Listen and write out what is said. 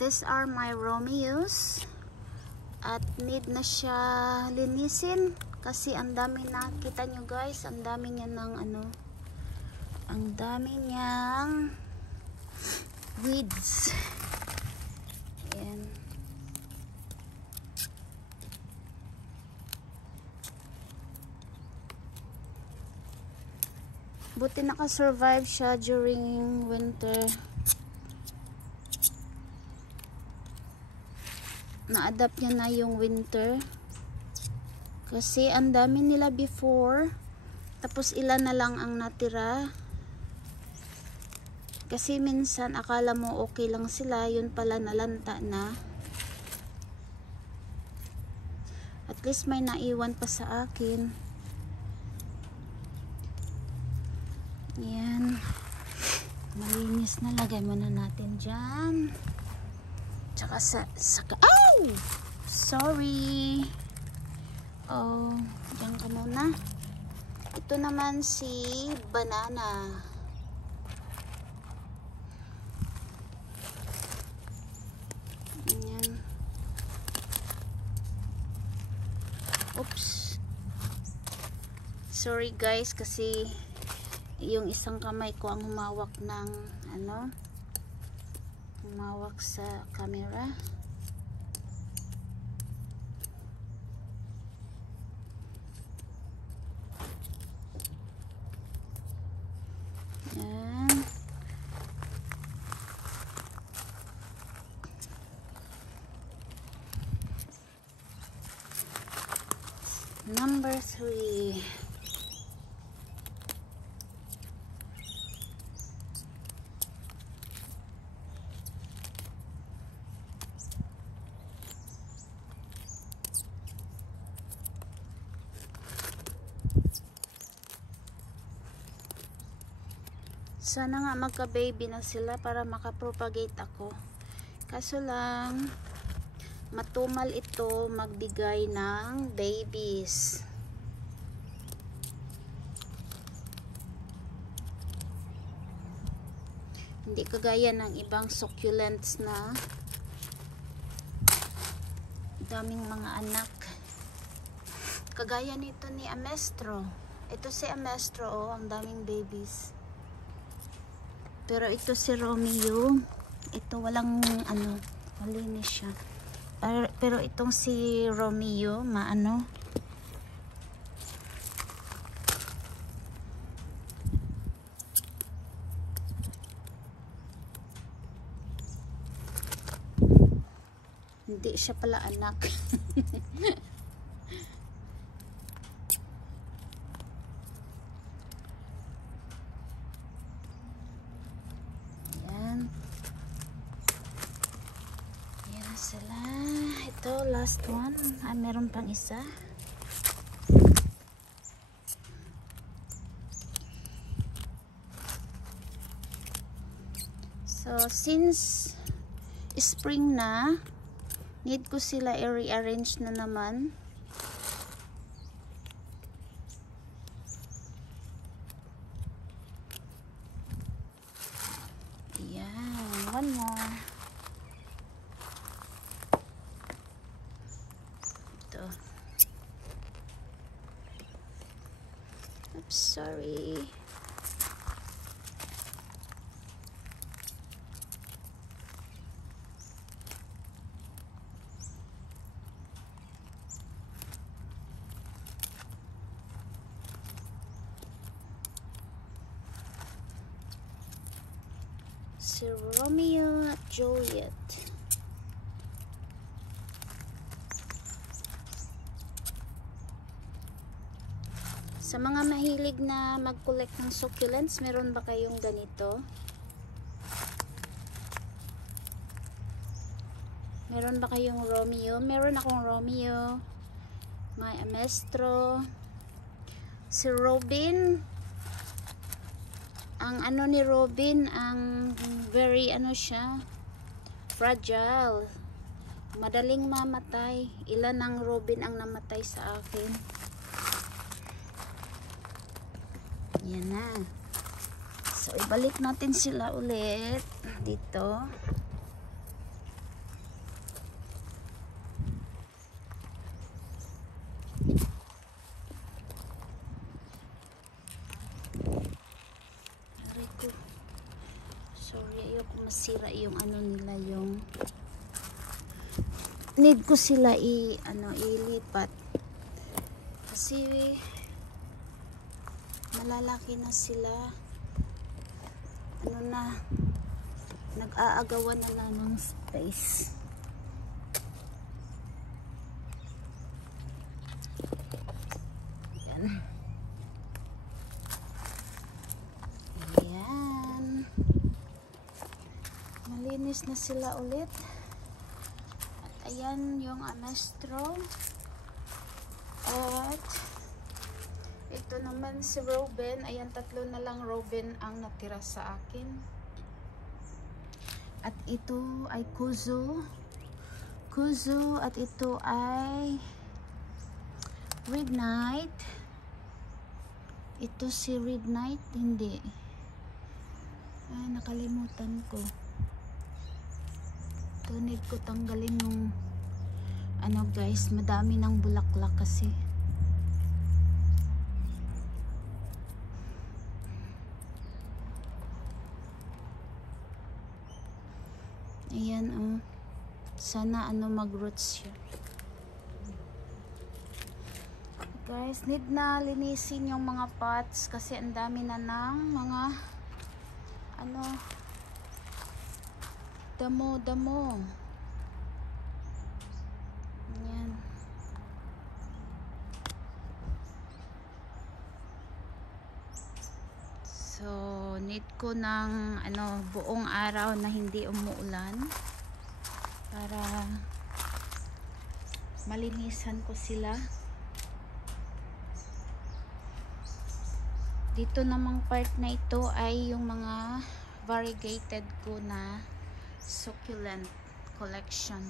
these are my Romeos. At need na siya linisin. Kasi ang dami na, kita nyo guys, ang dami niya ng ano, ang dami niyang weeds. Ayan. Buti naka-survive siya during winter. Na-adapt niya na yung winter. Kasi ang dami nila before. Tapos ilan na lang ang natira. Kasi minsan akala mo okay lang sila. Yun pala nalanta na. At least may naiwan pa sa akin. Ayan. Malinis na. Lagay muna natin dyan. Tsaka sa oh! Sorry. Oh, diyan ka muna. Ito naman si banana. Ayan. Oops. Sorry guys kasi yung isang kamay ko ang humawak ng ano, humawak sa camera. Ayan. Number 3. Sana nga magka-baby na sila para makapropagate ako. Kaso lang, matumal ito magbigay ng babies. Hindi kagaya ng ibang succulents na daming mga anak. Kagaya nito ni Amestro. Ito si Amestro, oh, ang daming babies. Pero ito si Romeo, ito walang ano, malinis siya. Pero itong si Romeo, maano. Hindi siya pala anak. Sila. Ito, last one. Ah, meron pang isa. So, since spring na, need ko sila i-rearrange na naman. Ayan. One more. Oops, sorry. Si Romeo at Juliet. Sa mga mahilig na mag-collect ng succulents, meron ba kayong ganito? Meron ba kayong Romeo? Meron akong Romeo. May Amestro. Si Robin. Ang ano ni Robin, ang very ano siya, fragile. Madaling mamatay. Ilan ang Robin ang namatay sa akin. Yan na. So, ibalik natin sila ulit dito. Sorry, ayoko masira yung ano nila, yung need ko sila ilipat kasi malalaki na sila, nag-aagawan na ng space. Yan. Ayan, malinis na sila ulit. At ayan yung Amestro. At ito naman si Robin. Ayan, 3 na lang Robin ang natira sa akin. At ito ay Kuzu. At ito ay Red Knight. Ito si Red Knight, hindi. Ay, nakalimutan ko. Ito, need ko tanggalin yung ano guys, madami ng bulaklak kasi. Ayan, oh. Sana mag-roots siya. Guys, need na linisin yung mga pots kasi ang dami na ng mga damo. Ayan. So, need ko ng buong araw na hindi umuulan para malinisan ko sila. Dito namang part na ito ay yung mga variegated ko na succulent collection.